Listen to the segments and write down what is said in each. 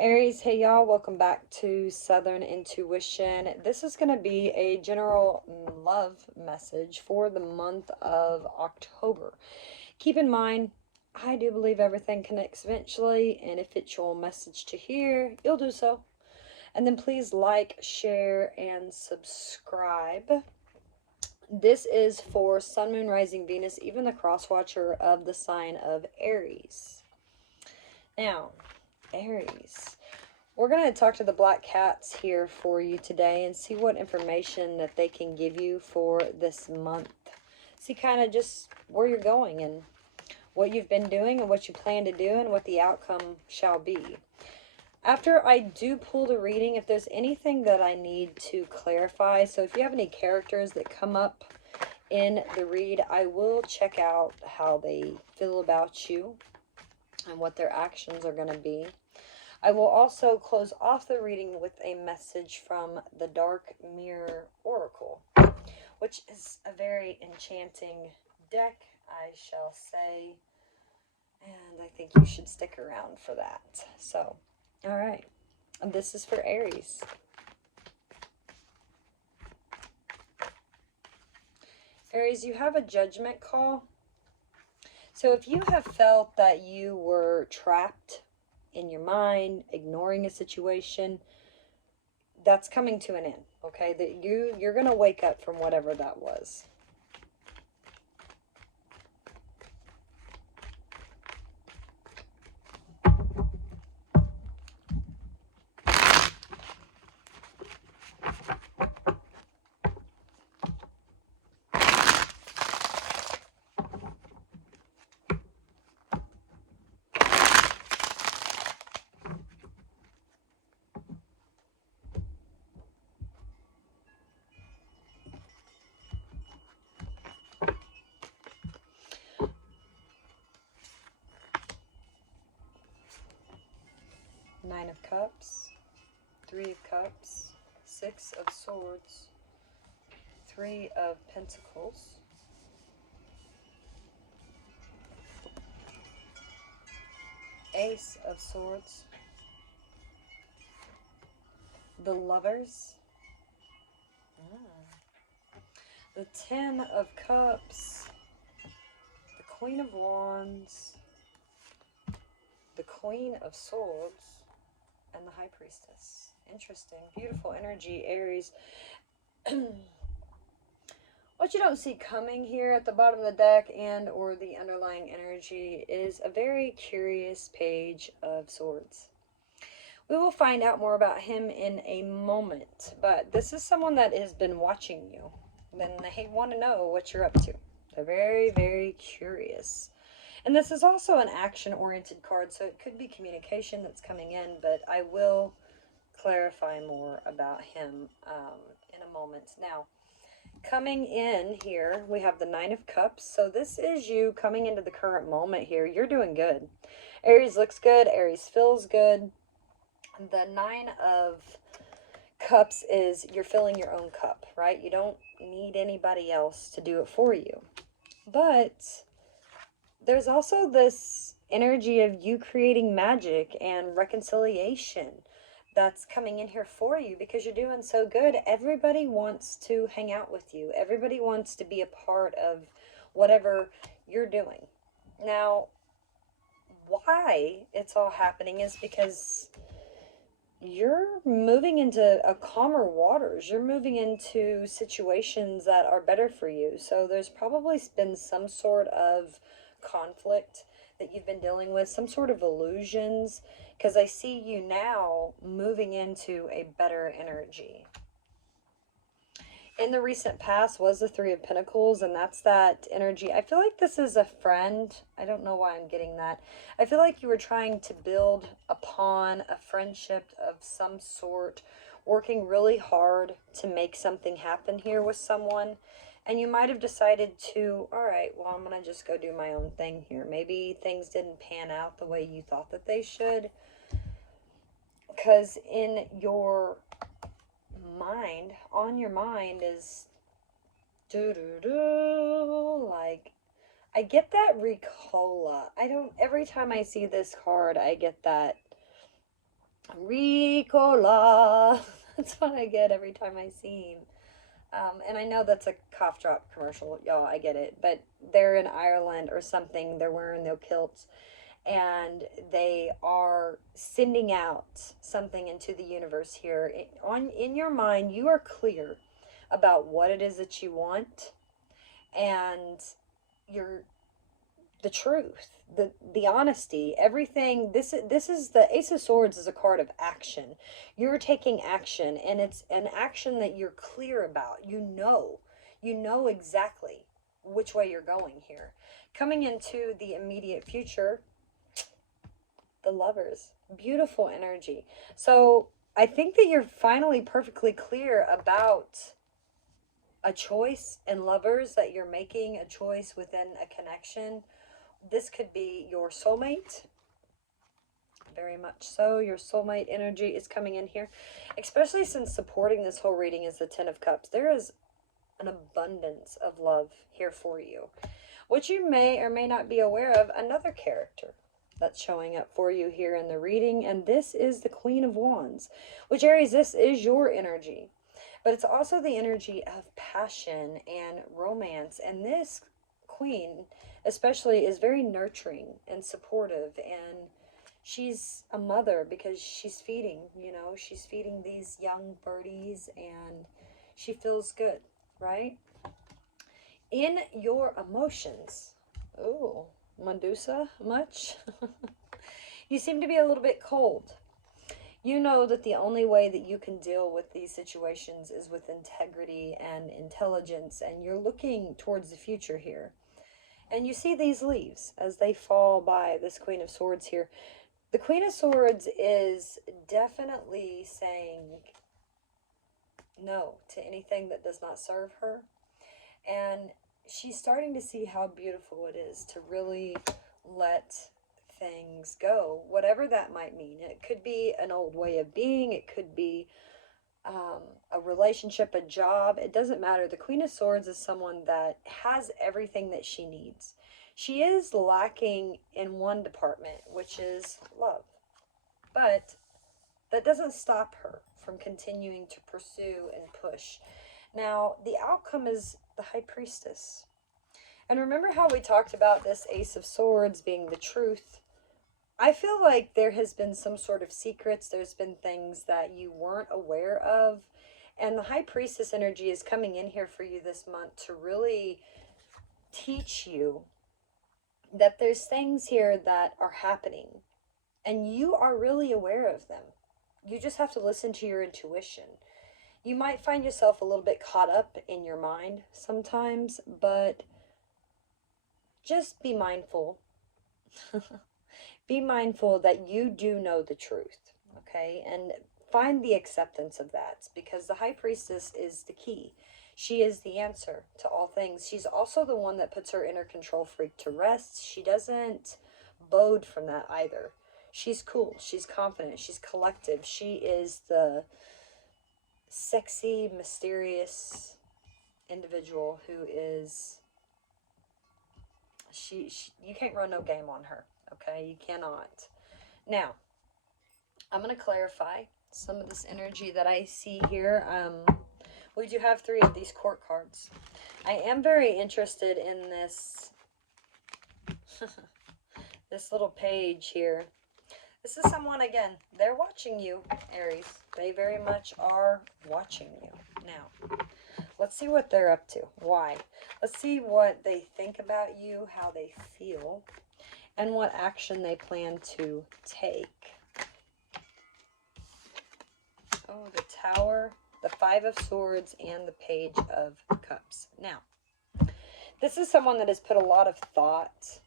Aries, hey y'all, welcome back to Southern Intuition. This is going to be a general love message for the month of October. Keep in mind, I do believe everything connects eventually, and if it's your message to hear, you'll do so. And then please like, share, and subscribe. This is for Sun, Moon, Rising, Venus, even the cross watcher of the sign of Aries. Now, Aries. We're going to talk to the black cats here for you today and see what information that they can give you for this month. See kind of just where you're going and what you've been doing and what you plan to do and what the outcome shall be. After I do pull the reading, if there's anything that I need to clarify, so if you have any characters that come up in the read, I will check out how they feel about you and what their actions are going to be. I will also close off the reading with a message from the Dark Mirror Oracle, which is a very enchanting deck, I shall say, and I think you should stick around for that. So, all right, and this is for Aries. Aries, you have a judgment call. So if you have felt that you were trapped in your mind, ignoring a situation, that's coming to an end, okay? That you're going to wake up from whatever that was. Nine of Cups, Three of Cups, Six of Swords, Three of Pentacles, Ace of Swords, the Lovers, the Ten of Cups, the Queen of Wands, the Queen of Swords, and the High Priestess. Interesting. Beautiful energy, Aries. What you don't see coming here at the bottom of the deck and or the underlying energy is a very curious Page of Swords. We will find out more about him in a moment, but this is someone that has been watching you. Then they want to know what you're up to. They're very, very curious. And this is also an action-oriented card, so it could be communication that's coming in, but I will clarify more about him in a moment. Now, coming in here, we have the Nine of Cups. So this is you coming into the current moment here. You're doing good. Aries looks good. Aries feels good. The Nine of Cups is you're filling your own cup, right? You don't need anybody else to do it for you. But there's also this energy of you creating magic and reconciliation that's coming in here for you because you're doing so good. Everybody wants to hang out with you. Everybody wants to be a part of whatever you're doing. Now, why it's all happening is because you're moving into a calmer waters. You're moving into situations that are better for you. So there's probably been some sort of conflict that you've been dealing with, some sort of illusions, because I see you now moving into a better energy. In the recent past was the Three of Pentacles, and that's that energy. I feel like this is a friend. I don't know why I'm getting that. I feel like you were trying to build upon a friendship of some sort, working really hard to make something happen here with someone. And you might have decided to, all right, well, I'm going to just go do my own thing here. Maybe things didn't pan out the way you thought that they should. Because in your mind, on your mind is like, I get that Ricola. Every time I see this card, I get that Ricola. That's what I get every time I see him. And I know that's a cough drop commercial, y'all. I get it. But they're in Ireland or something. They're wearing their kilts. And they are sending out something into the universe here. In your mind, you are clear about what it is that you want. And you're the truth, the honesty, everything. This is the Ace of Swords is a card of action. You're taking action, and it's an action that you're clear about. You know exactly which way you're going here. Coming into the immediate future, the Lovers, beautiful energy. So I think that you're finally perfectly clear about a choice in Lovers, that you're making a choice within a connection. This could be your soulmate. Very much so. Your soulmate energy is coming in here. Especially since supporting this whole reading is the Ten of Cups. There is an abundance of love here for you. What you may or may not be aware of, another character that's showing up for you here in the reading. And this is the Queen of Wands. Which, Aries, this is your energy. But it's also the energy of passion and romance. And this Queen especially is very nurturing and supportive, and she's a mother because she's feeding, she's feeding these young birdies, and she feels good, right? In your emotions, oh, Medusa, much? You seem to be a little bit cold. You know that the only way that you can deal with these situations is with integrity and intelligence, and you're looking towards the future here. And you see these leaves as they fall by this Queen of Swords here. The Queen of Swords is definitely saying no to anything that does not serve her. And she's starting to see how beautiful it is to really let things go, whatever that might mean. It could be an old way of being. It could be a relationship, a job. It doesn't matter. The Queen of Swords is someone that has everything that she needs. She is lacking in one department, which is love. But that doesn't stop her from continuing to pursue and push. Now, the outcome is the High Priestess. And remember how we talked about this Ace of Swords being the truth? I feel like there has been some sort of secrets. There's been things that you weren't aware of. And the High Priestess energy is coming in here for you this month to really teach you that there's things here that are happening. And you are really aware of them. You just have to listen to your intuition. You might find yourself a little bit caught up in your mind sometimes, but just be mindful. Be mindful that you do know the truth, okay? And find the acceptance of that, because the High Priestess is the key. She is the answer to all things. She's also the one that puts her inner control freak to rest. She doesn't bode from that either. She's cool. She's confident. She's collective. She is the sexy, mysterious individual who is... you can't run no game on her. Okay, you cannot. Now, I'm going to clarify some of this energy that I see here. We do have 3 of these court cards. I am very interested in this, this little page here. This is someone, again, they're watching you, Aries. They very much are watching you. Now, let's see what they're up to. Why? Let's see what they think about you, how they feel, and what action they plan to take. Oh, the Tower, the 5 of Swords, and the Page of Cups. Now, this is someone that has put a lot of thought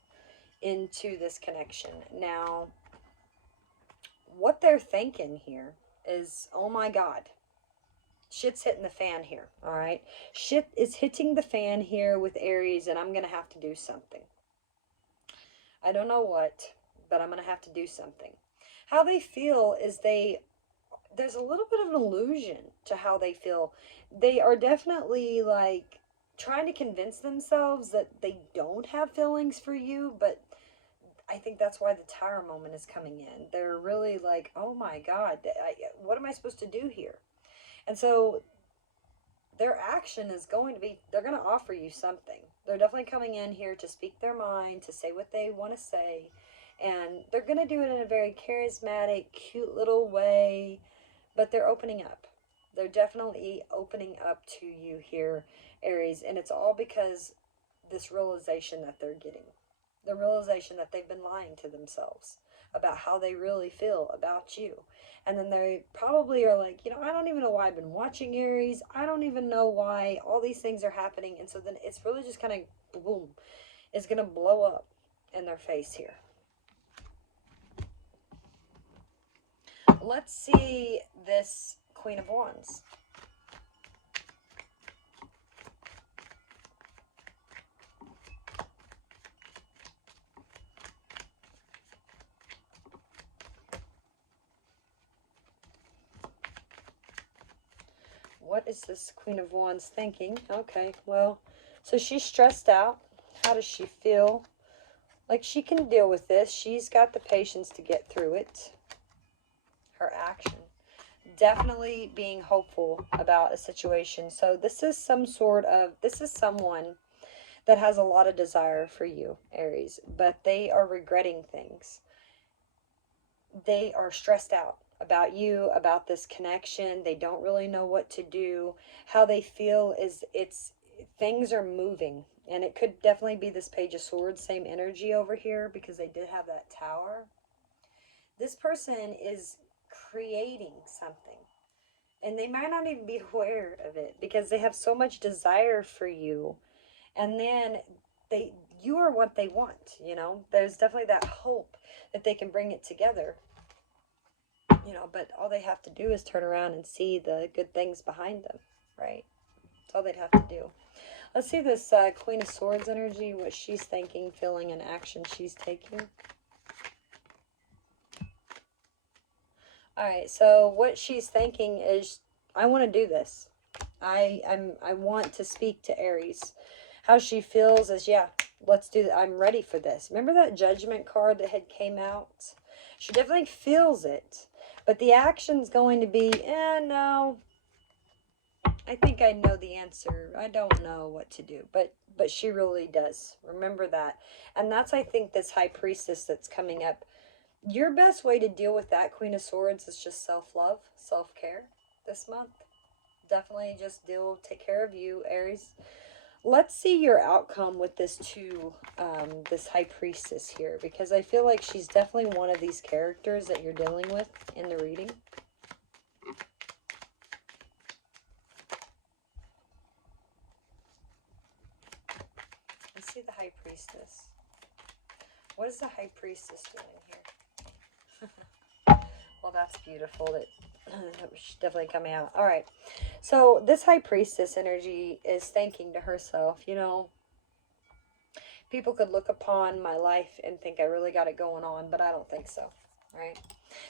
into this connection. Now, what they're thinking here is, oh my God, shit's hitting the fan here, all right? Shit is hitting the fan here with Aries, and I'm going to have to do something. I don't know what, but I'm going to have to do something. How they feel is there's a little bit of an illusion to how they feel. They are definitely like trying to convince themselves that they don't have feelings for you, but I think that's why the Tower moment is coming in. They're really like, oh my God, what am I supposed to do here? And so their action is going to be, they're going to offer you something. They're definitely coming in here to speak their mind, to say what they want to say. And they're going to do it in a very charismatic, cute little way, but they're opening up. They're definitely opening up to you here, Aries. And it's all because this realization that they're getting, the realization that they've been lying to themselves about how they really feel about you. And then they probably are like, I don't even know why I've been watching Aries. I don't even know why all these things are happening. And so then it's really just kind of boom, it's going to blow up in their face here. Let's see this Queen of Wands. What is this Queen of Wands thinking? Okay, well, so she's stressed out. How does she feel? Like she can deal with this. She's got the patience to get through it. Her action. Definitely being hopeful about a situation. So this is someone that has a lot of desire for you, Aries, but they are regretting things. They are stressed out about you, about this connection. They don't really know what to do. How they feel is things are moving. And it could definitely be this Page of Swords, same energy over here, because they did have that Tower. This person is creating something. And they might not even be aware of it because they have so much desire for you. And then you are what they want, There's definitely that hope that they can bring it together. But all they have to do is turn around and see the good things behind them, right? That's all they'd have to do. Let's see this Queen of Swords energy, what she's thinking, feeling, and action she's taking. All right, so what she's thinking is, I want to do this. I want to speak to Aries. How she feels is, yeah, let's do that. I'm ready for this. Remember that Judgment card that had came out? She definitely feels it. But the action's going to be, no, I think I know the answer. I don't know what to do. But she really does. Remember that. And that's, I think, this High Priestess that's coming up. Your best way to deal with that Queen of Swords is just self-love, self-care this month. Definitely just take care of you, Aries. Let's see your outcome with this this High Priestess here, because I feel like she's definitely one of these characters that you're dealing with in the reading. Let's see the High Priestess. What is the High Priestess doing here? Well, that's beautiful. That was definitely coming out. All right. So this High Priestess energy is thinking to herself, people could look upon my life and think I really got it going on, but I don't think so, right?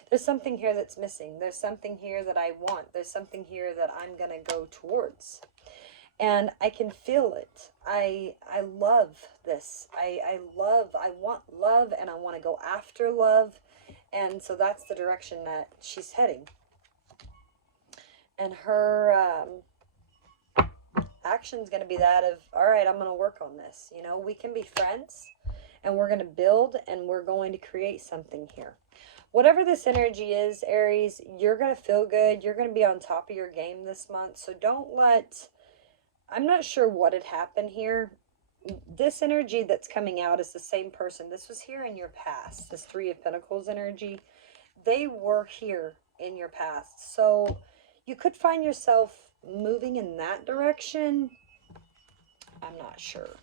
There's something here that's missing. There's something here that I want. There's something here that I'm going to go towards. And I can feel it. I love this. I want love, and I want to go after love. And so that's the direction that she's heading. And her action's going to be that of, all right, I'm going to work on this. We can be friends, and we're going to build, and we're going to create something here. Whatever this energy is, Aries, you're going to feel good. You're going to be on top of your game this month. So don't let... I'm not sure what had happened here. This energy that's coming out is the same person. This was here in your past. This Three of Pentacles energy. They were here in your past. So you could find yourself moving in that direction. I'm not sure.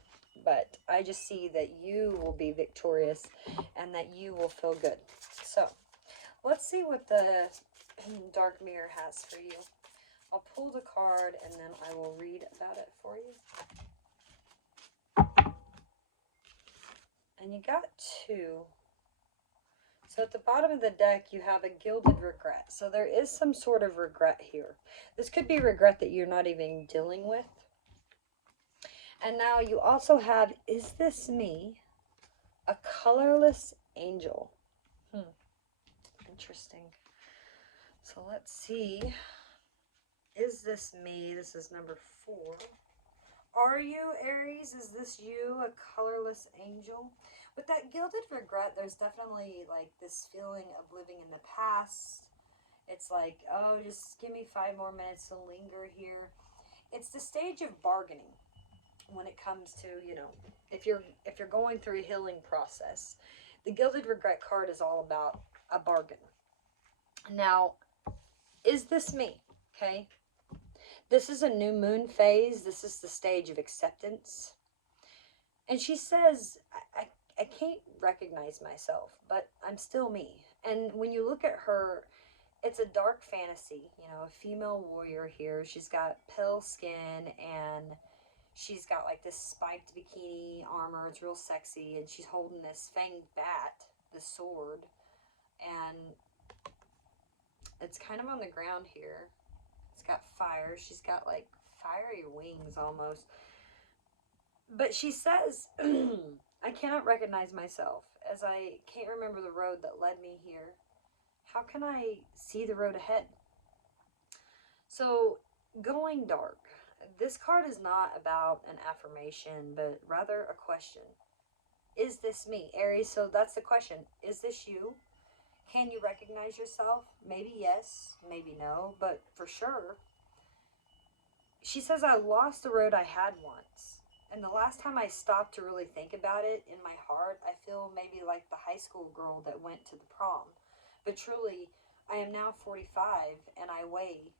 But I just see that you will be victorious and that you will feel good. So let's see what the Dark Mirror has for you. I'll pull the card and then I will read about it for you. And you got two. So at the bottom of the deck, you have a gilded regret. So there is some sort of regret here. This could be regret that you're not even dealing with. And now you also have, is this me? A colorless angel. Interesting. So let's see. Is this me? This is number 4. Are you, Aries? Is this you, a colorless angel? With that gilded regret, there's definitely like this feeling of living in the past. It's like, oh, just give me 5 more minutes to linger here. It's the stage of bargaining when it comes to, you know, if you're going through a healing process. The gilded regret card is all about a bargain. Now, is this me? Okay. This is a new moon phase. This is the stage of acceptance. And she says, I can't recognize myself, but I'm still me. And when you look at her, it's a dark fantasy, you know, a female warrior here. She's got pale skin and she's got like this spiked bikini armor. It's real sexy. And she's holding this fanged bat, the sword. And it's kind of on the ground here. It's got fire. She's got like fiery wings almost. But she says, I cannot recognize myself as I can't remember the road that led me here. How can I see the road ahead? So, going dark. This card is not about an affirmation, but rather a question. Is this me, Aries? So that's the question. Is this you? Can you recognize yourself? Maybe yes, maybe no, but for sure. She says, I lost the road I had once. And the last time I stopped to really think about it, in my heart, I feel maybe like the high school girl that went to the prom. But truly, I am now 45 and I weigh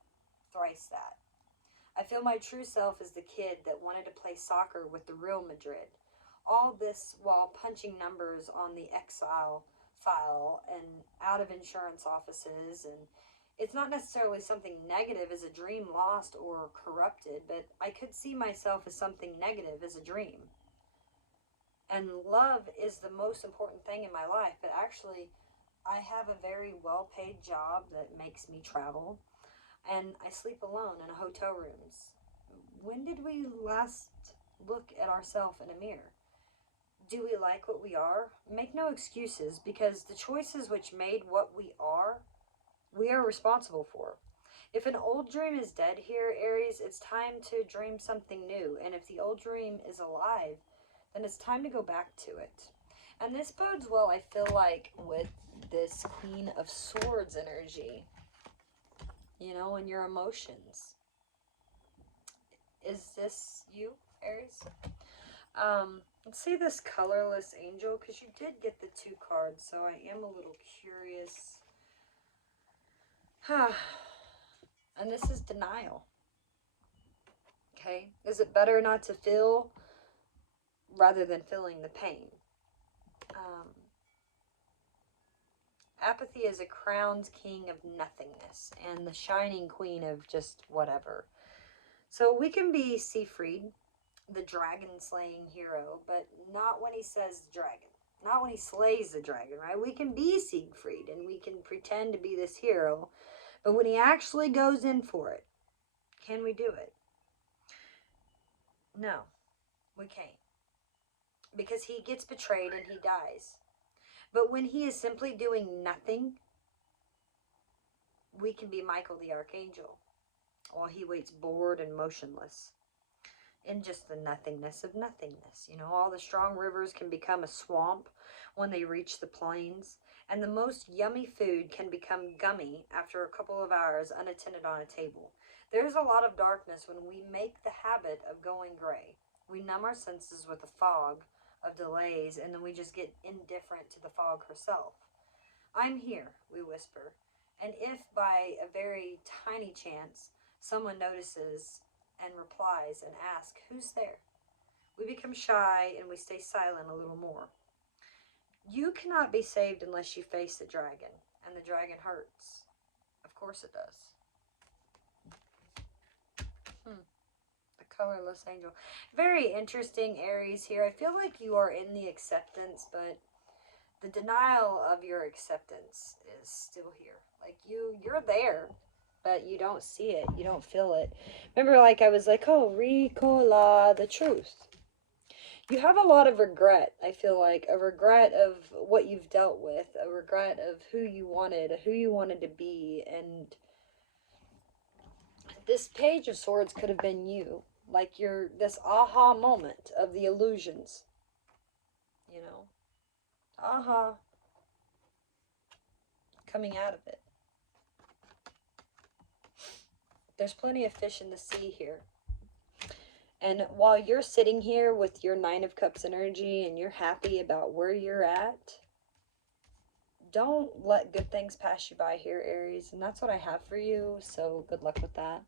thrice that. I feel my true self as the kid that wanted to play soccer with the Real Madrid. All this while punching numbers on the exile file and out of insurance offices. And it's not necessarily something negative as a dream lost or corrupted, but I could see myself as something negative as a dream. And love is the most important thing in my life, but actually I have a very well-paid job that makes me travel, and I sleep alone in hotel rooms. When did we last look at ourselves in a mirror? Do we like what we are? Make no excuses, because the choices which made what we are responsible for. If an old dream is dead here, Aries, it's time to dream something new. And if the old dream is alive, then it's time to go back to it. And this bodes well, I feel like, with this Queen of Swords energy, you know, and your emotions. Is this you, Aries? Let's see this colorless angel, because you did get the 2 cards, so I am a little curious. And this is denial. Okay? Is it better not to feel rather than feeling the pain? Apathy is a crowned king of nothingness and the shining queen of just whatever. So we can be Siegfried, the dragon slaying hero, but not when he says dragon. Not when he slays the dragon, right? We can be Siegfried and we can pretend to be this hero, but when he actually goes in for it, can we do it? No, we can't. Because he gets betrayed and he dies. But when he is simply doing nothing, we can be Michael the Archangel, while he waits bored and motionless in just the nothingness of nothingness. You know, all the strong rivers can become a swamp when they reach the plains, and the most yummy food can become gummy after a couple of hours unattended on a table. There's a lot of darkness when we make the habit of going gray. We numb our senses with the fog of delays, and then we just get indifferent to the fog herself. I'm here, we whisper, and if by a very tiny chance someone notices and replies and asks, who's there? We become shy and we stay silent a little more. You cannot be saved unless you face the dragon, and the dragon hurts. Of course it does. Colorless angel. Very interesting, Aries, here. I feel like you are in the acceptance, but the denial of your acceptance is still here. Like you're there, but you don't see it. You don't feel it. Remember, like I was like, oh, Ricola, the truth. You have a lot of regret, I feel like. A regret of what you've dealt with. A regret of who you wanted to be. And this Page of Swords could have been you. Like this aha moment of the illusions. You know? Aha. Coming out of it. There's plenty of fish in the sea here. And while you're sitting here with your Nine of Cups energy and you're happy about where you're at, don't let good things pass you by here, Aries. And that's what I have for you. So good luck with that.